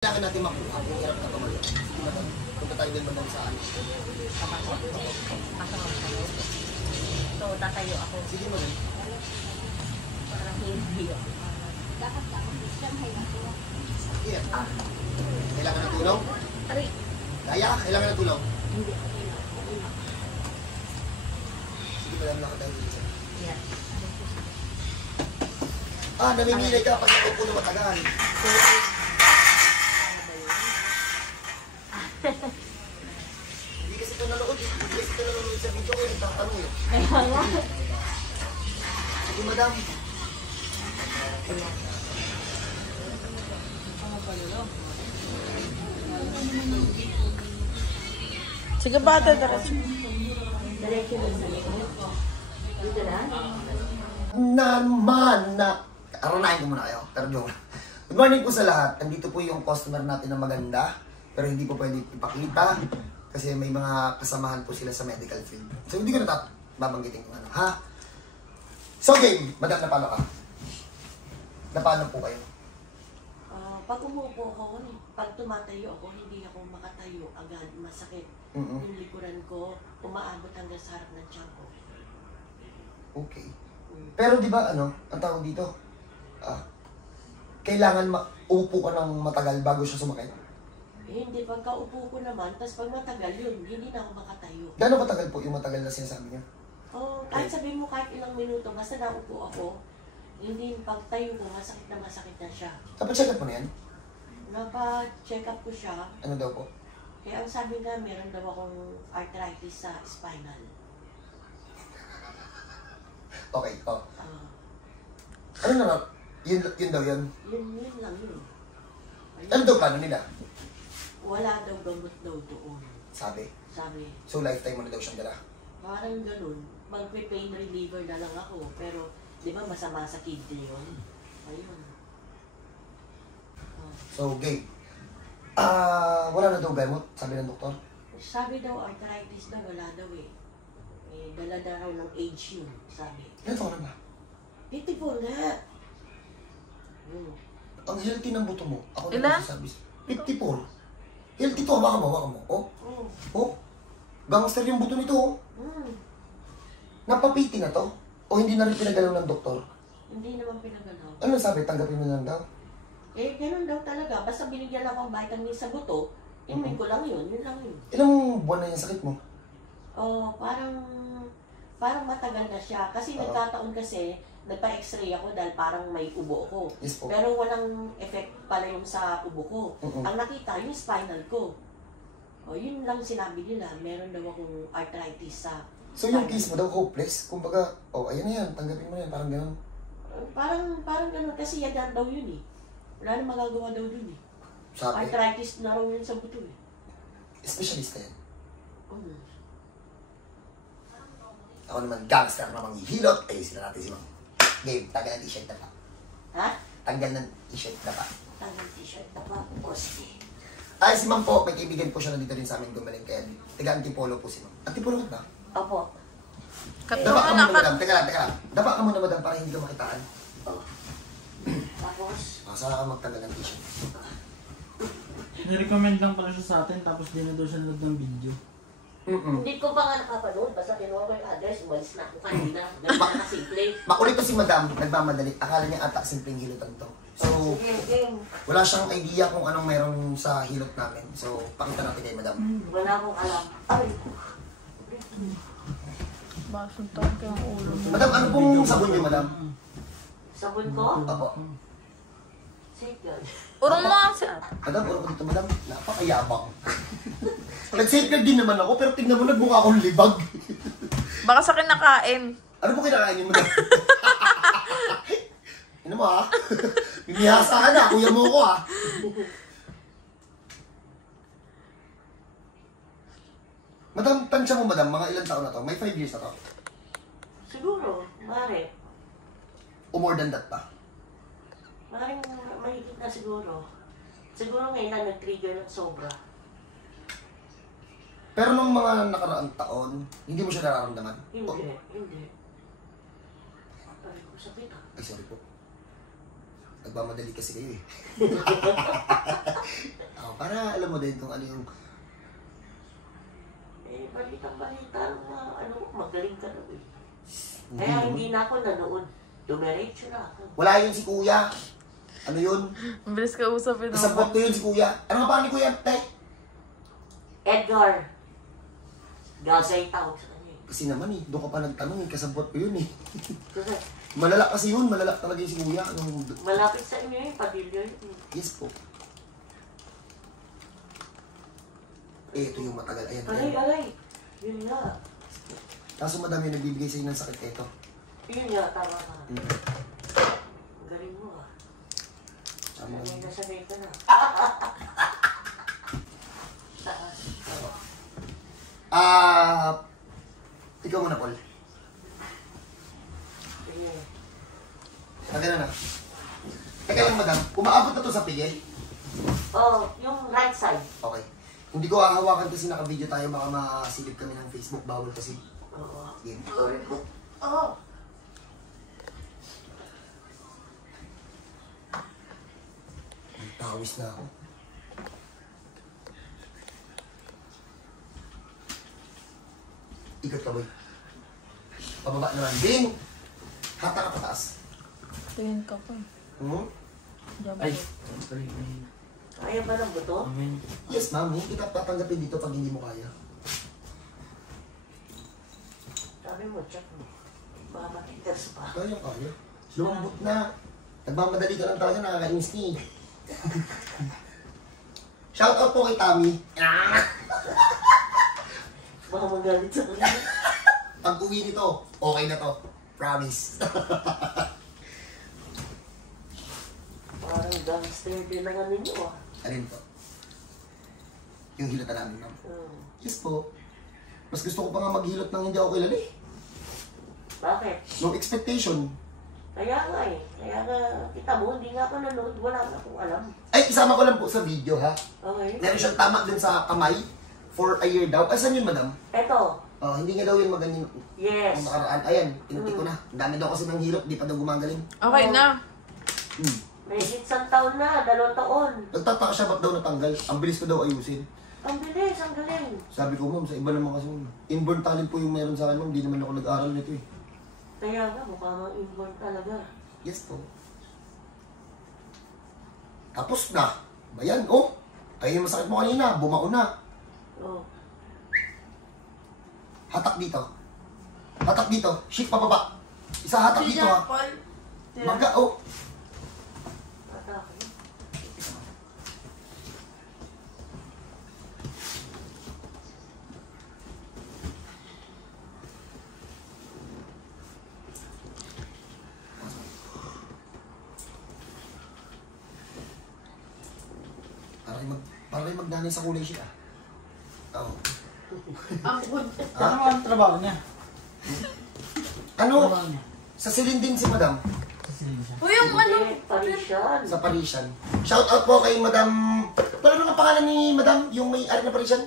Kailangan natin makuha kung hirap na tumayo. Sige madam, punta tayo din madam sa akin. So, tatayo ako. Sige madam. Parang hindi ako. Sige. Kailangan ng tulong? Aray. Kaya? Kailangan ng tulong? Hindi. Sige madam, nakatayo dito. Yeah. Namimili ka pag ito po na matagal. Hindi kasi ito nanood. Hindi kasi ito nanood sa video ko. Nagtatanong eh. Kaya nga. Sige madam. Sige bata, diretso. Diretso lang sa likod. Dito na? Naman na. Aranahin ko muna kayo. Pero joke. Good morning po sa lahat. Nandito po yung customer natin na maganda. Pero hindi po pwede ipakita. Kasi may mga kasamahan po sila sa medical field. So hindi ko na babanggitin kung ano. Ha? So game. Madam, napano ka? Napano po kayo? Pag umupo ako, pag tumatayo ako, hindi ako makatayo agad, masakit. Yung likuran ko, umaabot hanggang sa harap ng tiyan ko. Okay. Pero di ba ano, ang tawag dito? Kailangan maupo ka ng matagal bago siya sumakit. Hindi, pagka upo ko naman, tapos pag matagal yun, hindi na ako makatayo. Gano'ng katagal po yung matagal na sinasabi niya? Kahit sabihin mo kahit ilang minuto, basta naupo ako, hindi pagtayo ko, masakit na siya. Dapat-check up mo na yan? Napa-check up ko siya, Ano daw po? kaya ang sabi nga, meron daw akong arthritis sa spinal. Okay, oh. Ah, Ano na yun daw yun? yun lang yun. Ano daw plano nila? Wala daw gamot daw doon, Sabi. sabi. So lifetime mo na daw siyang dala. Parang ganun. Magpe-pain reliever na lang ako. Pero, di ba masama sa kidney yun? Ayun. So, game. Wala na daw gamot, sabi ng doktor. Sabi daw, arthritis daw, wala daw eh. Dala na raw ng age yun, sabi. Ilan taon na ba? 54 na! Ang healthy ng buto mo. Ako Ilan? na sabi. 54. Healthy to, hawakan mo. Oh, oh. Gangster yung buto nito, oh. Napapiti na to? O hindi na rin pinagalaw ng doktor? Hindi naman pinagalaw. Ano sabi? Tanggapin mo na lang daw? Ganun daw talaga. Basta binigyan ako ng vitamin sa buto, inumin ko lang yun. Yun lang yun. Ilang buwan na yung sakit mo? Parang matagal na siya. Kasi nagkataon kasi, nagpa-x-ray ako dahil parang may ubo ko. Yes po. Pero walang effect pala yung sa ubo ko. Ang nakita, yung spinal ko. Yun lang sinabi nila. Meron daw akong arthritis sa So yung case mo daw hopeless? Kumbaga, ayan na yan, tanggapin mo na yan, parang gano'n. Parang ganun. Kasi yan daw yun eh. Wala na magagawa daw dun eh. Sabi, Arthritis na raw yun sa buto eh. specialist ka yan. Ako naman, gangster na manghihilot. Sila natin si Mang. Game, tanggal ng t-shirt na pa. Ha? Tanggal ng t-shirt na pa. Tanggal t-shirt na pa. Bossy. Si Mang po, may kaibigan po siya nandito rin sa amin gumaling. Kaya taga-antipolo po si Mang. Antipolo ka ba? Opo. Dapa ka muna, madam. Teka lang. Dapa ka muna, madam, para hindi ka makitaan. Tapos? Saan ka magtanggal ng t-shirt? Nirecommend lang pala siya sa atin tapos di na daw siya nanood ng video. Hindi ko pa nga nakapanood. Basta kinuha ko yung address. Umalis na ako kanina. Ganun na simple. Makulit to si madam, nagmamadali. Akala niya ata simpleng hilutan to. So, wala siyang idea kung anong meron sa hilot namin. So, pakita natin kay madam. Wala akong alam. Ay, Basuntan ka ang ulo mo. Madam, ano pong sabon niyo, madam? sabon ko? Apo. Safeguard. Urong mo ang siya. Madam, puro ko dito, madam. Napakayabang. Nag-safeguard din naman ako, pero tignan mo, nagmukha akong libag. Baka sa kinakain. Ano po kinakain niyo, madam? Ano mo, ha? Bimihasa ka na, kuya mo ko, ha? Madam, tansya mo, madam, mga ilang taon na to? May 5 years na to? Siguro. Mare. O more than that pa? Maring mahigit na siguro. Siguro ngayon na nag-trigger ng sobra. Pero nung mga nakaraang taon, hindi mo siya nararamdaman? Hindi. Ay, ko sakit ah. Ay, sorry po. Nagmamadali kasi kayo eh. Para alam mo din kung ano yung... Balitang-balita magaling ka na eh. Kaya hindi na ako nanood. Dumiretso na ako. Wala yun si Kuya. Ano yun? Mabilis ka usapin. Kasabot ko yun si Kuya. Ano nga pa ni Kuya, tay? Edgar. Gagay tawag sa kanya eh. Kasi naman eh, doon ka pa nagtanong eh, kasabot ko yun eh. Kasi Malalak kasi yun, malalak talaga yung si Kuya. malapit sa inyo eh, Padilla yun. Yes po. Eh, ito yung matagal. Ayan, Alay, ayan. alay. Yun nga. Kaso madami nagbibigay sa inyo ng sakit. Ito. Yun nga, tama ka. Mm. Galing mo ah. Tama. Sanay na sanay ka na. Ikaw muna, Paul. Sige. Teka na. Teka lang, madam. Umaabot na to sa pigay? Oh, yung right side. Okay. Hindi ko hahawakan kasi naka-video tayo. Baka masilip kami ng Facebook. Bawal kasi. Oo. Game. Sorry po. Oo. Tawis na ako. Ikot ka, boy. Pababa naman. Ding! Hata ka pataas. Tingin ka pa. Hmm? Diyan Ay, ba? sorry. Kaya ba ng buto? Amen. Yes, ma'am. Hindi kita tatanggapin dito pag hindi mo kaya. Sabi mo, check mo. Baka matigas pa. Kaya, kaya. Lumambot na. Nagmamadali ka lang talaga, nakakainis ni. Shout out po kay Tommy. Baka magalit sa kanya. Pag uwi nito, okay na to. Promise. Parang gangster din ang ano nyo ah. Alin po? Yung hilot na namin, ma'am. Yes po. Mas gusto ko pa nga maghilot ng hindi ako kilala eh. Bakit? No expectation. Kaya nga eh. Kaya nga, kita mo, hindi nga ako nanood. Wala na akong alam. Ay, isama ko lang po sa video ha. Okay? Meron siyang tama dun sa kamay. For a year daw. Ay, saan yun, madam? Eto. Hindi nga daw yun maganyan. Yes. Ang nakaraan. Ayan, pinuti ko na. Ang dami daw kasi ng hilot, di pa daw gumagaling. Okay na. May isang taon na, 2 taon. Nagtataka siya, ba't daw natanggal? Ang bilis ko daw ayusin. Ang bilis, ang galing. Sabi ko, ma'am, sa iba naman kasi, inborn talent po yung meron sa akin, ma'am. Hindi naman ako nag-aaral nito eh. Kaya nga, mukha mang inborn talaga. Yes po. Tapos na. Bayan, oh. Ayun yung masakit mo kanina, bumao na. Oh. Hatak dito. Hatak dito. Shit, pababa. Isa hatak dito ha. Maga, oh. Atake. Para kayo magnanay sa kulay siya. Oo. Ang good. Ano ang trabaho niya? Ano? Trabaho niya? Sa silindin si madam. Sa silisya. Uy, yung ano? Hindi, Parisian. Sa Parisian. Shout out po kay madam. Paano ang pangalan ni madam? Yung may-ari na Parisian?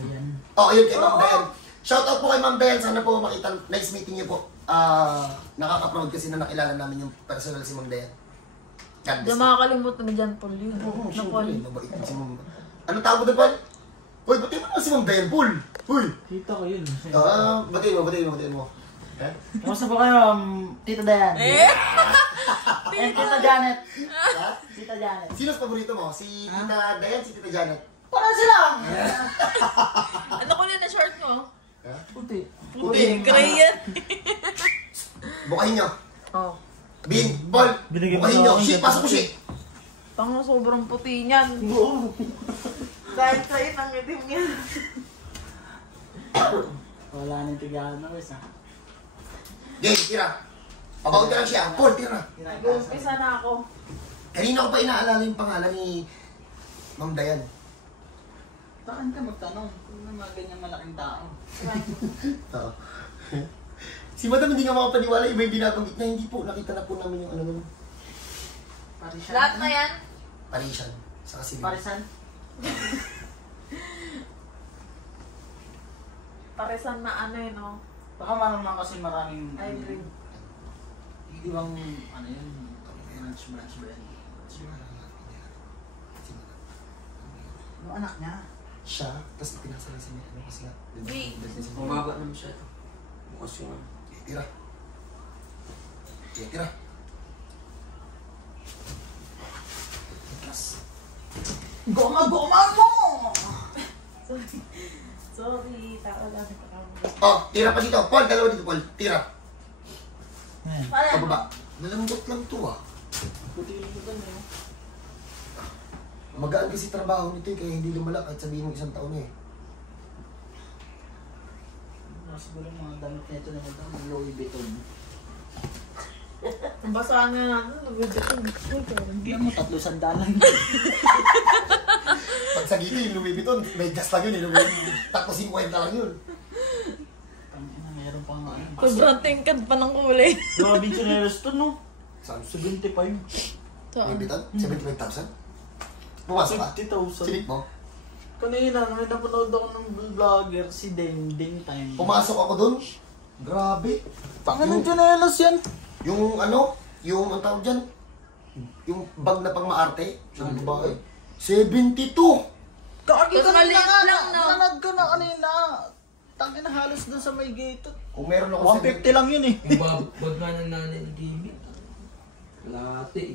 Ayan. Oh, ayun kay Ma'am Dayan. Shout out po kay Ma'am Dayan. Sana po makita. Nice meeting niyo po. Nakaka-proud kasi na nakilala namin yung personal si Ma'am Dayan. God Hindi bless. makakalimutan ni John Paul yun. Oo, Na siyempre. Paul. Mabait din si Ma'am. Ano tawag mo doon, Paul? Uy, batiin mo naman si Ma'am Dayan, Paul. Uy! Tito ko yun. Batiin mo. Eh? Kamusta po kayo, Tita Dayan? And Tita Janet. Ha? Tita Janet. Sino's paborito mo? Si Tita Dayan, si Tita Janet? Para sila! Ano kulay na short mo? Ha? Puti. Puti. Gray yan. Bukayin nyo. Oh. Bin, Paul, Binigyan mo bukayin sa nyo. akin, Shit, pasok ko shit. Tanga, sobrang puti niyan. Dahil sa'yo, nangitim yan. Wala nang tigahan na rin, ha? Game, tira. Pabawag ka lang siya. Paul, tira. Nag-umpisa na ako. Kanina ko pa inaalala yung pangalan ni Ma'am Dayan. Saan ka magtanong? Kung may mga ganyang malaking tao. Oo. Si Madam hindi nga makapaniwala, iba yung binabanggit na hindi po. Nakita na po namin yung ano naman. Parisan. Lahat na yan? Parisian. Sa kasi. Parisan? Paresan na ano eh, no? Baka naman kasi maraming... Hybrid. Hindi bang, ano yun, branch brand. Yung anak niya. Siya, tapos pinasala sa mga kasi nga. Mababa naman siya. Bukas yung ano. Tira. Tira. Goma mo! Sorry, tao lang sa kakamali. Oh, tira pa dito. Paul, dalawa dito, Paul. Tira. Ayan. Pababa. Nalambot lang to ah. Puti lang ito na yun. Magaan kasi trabaho nito eh, kaya hindi lumala kahit sabihin mo 1 taon eh. Siguro yung mga damit nito na ito, Louis Vuitton. Ang basahan nga natin, nag-video ko. Hindi mo, 300 lang. Pag sa gito yung Louis Vuitton, may gas lang yun eh. Tapos 50 lang yun. Tangina, mayroon pang ano. Sobrang tingkad pa ng kulay. Grabe yung chinelas to, no? Saan? 75. Louis Vuitton? 75,000? Pumasok ka? 50,000. Silip mo? Kanina, may napanood ako ng vlogger, si Ding Time. Pumasok ako dun. Grabe. Tangina ng chinelas yan. Yung ano, yung ang tawag dyan, yung bag na pang maarte, yung babae, 72! Kaki Tapos ka maliit na lang, no? Nanad ka na kanina. Tangina halos dun sa may gate. Kung meron ako 150 lang yun eh. Yung bag nga ng nanay ni Jimmy. Late eh.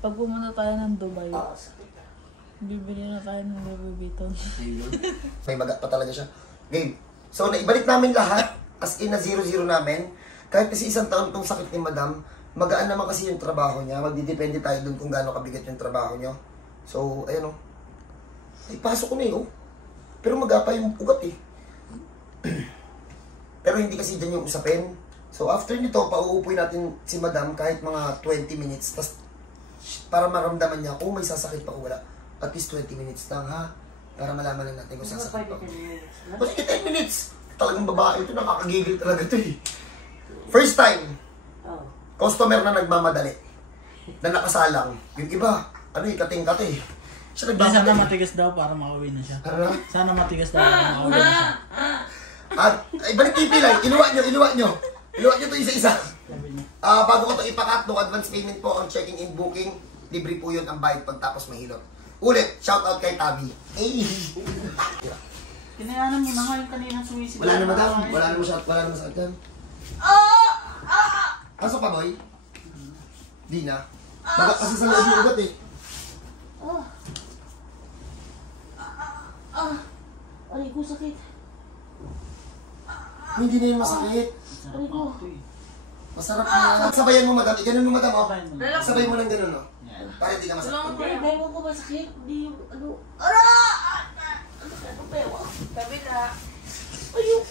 Pag pumunta tayo ng Dubai, bibili na tayo ng Louis Vuitton. Ayun. May baga pa talaga siya. Game. So, naibalik namin lahat, as in na 0-0 namin. Kahit kasi 1 taon itong sakit ni Madam, magaan naman kasi yung trabaho niya. Magdidepende tayo dun kung gaano kabigat yung trabaho niyo. So, ayun o. Ay, pasok ko na yun. Pero magapa yung ugat eh. Pero hindi kasi dyan yung usapin. So, after nito, pauupuin natin si Madam kahit mga 20 minutes. Tas, para maramdaman niya kung may sasakit pa o wala. At least 20 minutes lang ha. Para malaman lang natin kung sasakit pa. Kasi 10 minutes. Talagang babae ito, nakakagigil talaga ito eh. First time, customer na nagmamadali. Na nakasalang. Yung iba, ano eh, kating-kate. Siya Sana nagmamadali. matigas daw para makauwi na siya. Ano? Sana matigas daw para makauwi na siya. At, ay, balik yung pilay. Iluwa nyo ito isa-isa. Sabi niya. Bago ko ito ipakat, no advance payment po ang checking in booking. Libre po yun ang bayad pagtapos mahilot. Ulit, shoutout kay Tabi. Ay! Kinayanan mo na nga yung kanina sumisid. Wala na Madam. Wala na sakit yan. Pasok pa, boy? Di na. Baga kasi sa loob yung ugat eh. Aray ko, sakit. Hindi na yung masakit. Aray ko. Masarap na. Sabayan mo, Madam. Ganun mo, Madam. Oh. Sabayan mo. Sabay mo lang ganun, oh. Yan. Para hindi ka masakit. Ay, ewan ko masakit. Hindi yung ano. Ano ba yun? Kabila. Ayun.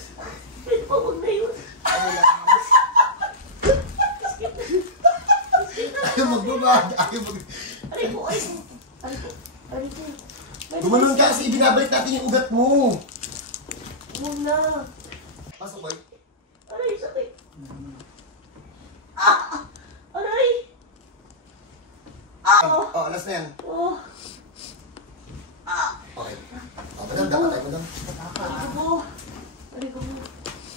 Pwede pa wag na yun. Ayaw magbabag. Ayaw mag... Aray ko, aray ko. Aray ko. Aray ko. Gumanon ka kasi ibinabalik natin yung ugat mo. Muna. Pasok, boy. Aray, sakit. Aray. Oh, alas na yan. Oh. Okay. Oh, Madam, dapat tayo, Madam. Aray ko. Aray ko.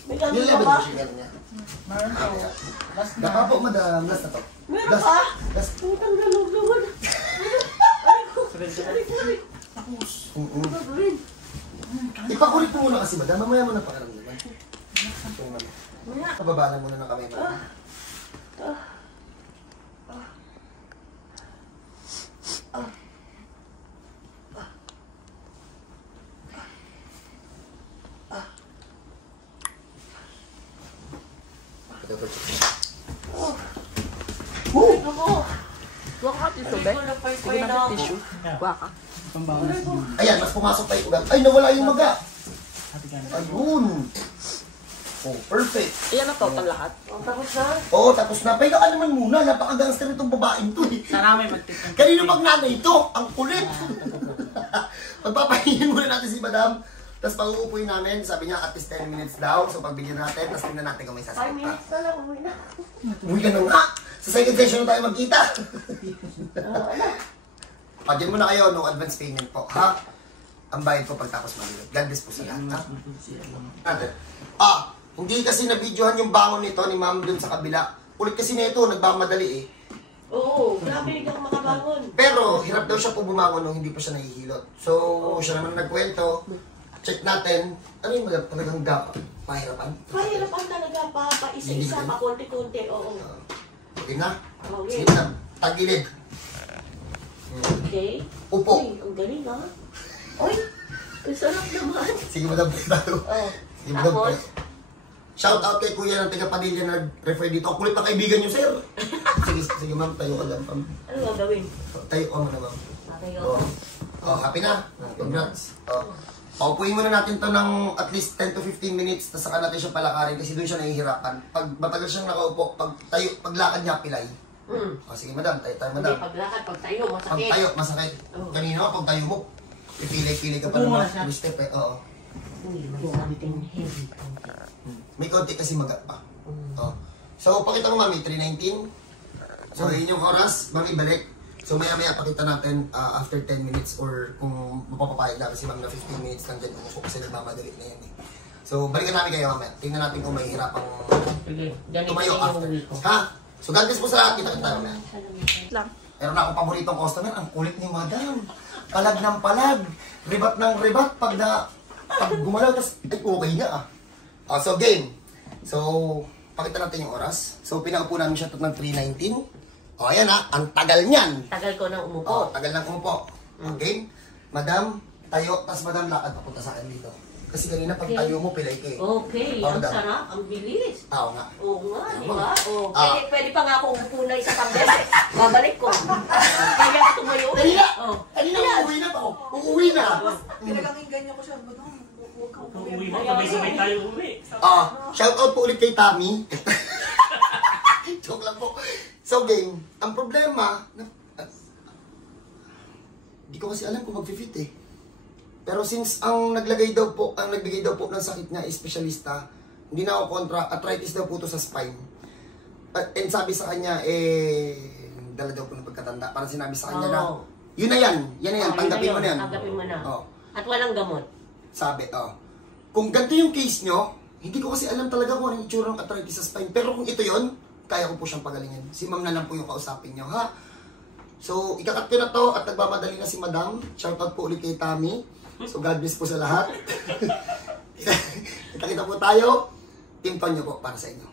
May Yung gamit ka level ba? yung shigel niya. Meron Ah, po. teka. Last na. Daka po, Madam. Last na to. Meron Last. pa? Last. Putang galog naman. Aray ko. Aray ko. Aray ko. Mm-mm. Ano gagawin? Ipakulit mo muna kasi, Madam. Mamaya mo na pakaramdaman. Pababa na muna ng kamay, Madam. Ako. Waka tissue, Aray ko, napay-pay na ako. Waka. Pambawas mo. Ayan, mas pumasok tayo ugat. Ay, nawala yung maga. Ate ka na. Ayun. Oh, perfect. Iyan na total lahat. Oh, tapos na? Oo, tapos na. Pahinga ka naman muna. Napaka-gangster itong babaeng to eh. Sana may magtitin. Kanino pag nanay ito? Ang kulit. Pagpapahingin muna natin si Madam. Tapos pag-uupuin namin, sabi niya at least 10 minutes daw. So pagbigyan natin, tapos tingnan natin kung may 5 sasakit pa. minutes na lang, umuwi na. Uwi ka na nga. Sa second session na tayo magkita. Pagyan mo na kayo, no advance payment po. Ha? Ang bayad po pagtapos mag-ilot. God bless po sa lahat. Ha? Hindi kasi na-videohan yung bangon nito ni ma'am dun sa kabila. kulit kasi nito, nagmamadali eh. Oo, grabe, hindi ako makabangon. Pero, hirap daw siya po bumangon nung hindi pa siya nahihilot. So, siya naman nagkwento. Check natin. Ano yung talagang pahirapan? Pahirapan talaga pa isa-isa, pa konti-konti, oo. Okay na? Okay. Sige na. Tagilid. Okay. Upo. Uy, ang galing ha. Uy, ang sarap naman. Sige, madam. Oh. Sige, madam. Tapos, Shout out kay Kuya ng taga Padilla na nag-refer dito. Ang kulit na kaibigan niyo, sir. Sige, ma'am. Tayo ka lang, ma'am. ano gagawin? Tayo ka muna, ma'am. Matayo. Happy na. Congrats. Paupuin muna natin to ng at least 10 to 15 minutes, tapos saka natin siya palakarin kasi doon siya nahihirapan. Pag matagal siyang nakaupo, paglakad niya pilay. Sige madam, tayo Hindi, madam. paglakad, pag tayo, Pag masakit. tayo, masakit. Kanina pag tayo mo, pipilay-pilay ka pa naman. Step eh, oo. Uy, may something heavy. May konti kasi magat pa. So, pakita mo mami, 3:19. So, yun yung oras, mami balik. So, maya-maya pakita natin after 10 minutes or kung mapapapayag na kasi ma'am na 15 minutes lang dyan umupo kasi nagmamadali na yan eh. So, balikan namin kayo mamaya. Tingnan natin kung may hirapang tumayo after. Ha? So, God bless po sa lahat. Kita-kita namin. Lang. Meron na akong paboritong customer. Ang kulit ni madam. Palag ng palag. Ribat ng ribat. Pag gumalaw, tapos ay okay na so, game. So, pakita natin yung oras. So, pinaupo namin siya ng 3:19. Ayan ang tagal niyan. Tagal ko nang umupo. Tagal lang umupo. Okay? Madam, tayo, tapos madam, lakad papunta sa akin dito. Kasi kanina pag tayo mo, pilay ka eh. Okay, ang sarap, ang bilis. Oo nga. Oo nga, di ba? Pwede pa nga ako umupo na isa pang beses. Babalik ko. Kaya ako tumayo. Kanina! Oh. Kanina, uuwi na to. Uuwi na. Talagang ganyan ko siya. Huwag ka Uwi mo, sabay-sabay tayo uwi. Shout out po ulit kay Tammy. Joke lang po. So, game, ang problema, hindi ko kasi alam kung mag-fit eh. Pero since ang nagbigay daw po ng sakit niya, espesyalista, hindi na ako kontra, arthritis daw po to sa spine. And sabi sa kanya, dala daw po ng pagkatanda. Parang sinabi sa kanya na, yun na yan, tanggapin mo na yan. Tanggapin mo na. At walang gamot. Sabi, kung ganito yung case nyo, hindi ko kasi alam talaga kung anong itsura ng arthritis sa spine. Pero kung ito yun, kaya ko po siyang pagalingin. Si ma'am na lang po yung kausapin nyo, ha? So, ikakat ko na to at nagmamadali na si madam. Shoutout po ulit kay Tammy. So, God bless po sa lahat. Kita-kita po tayo. Team Tonyo po para sa inyo.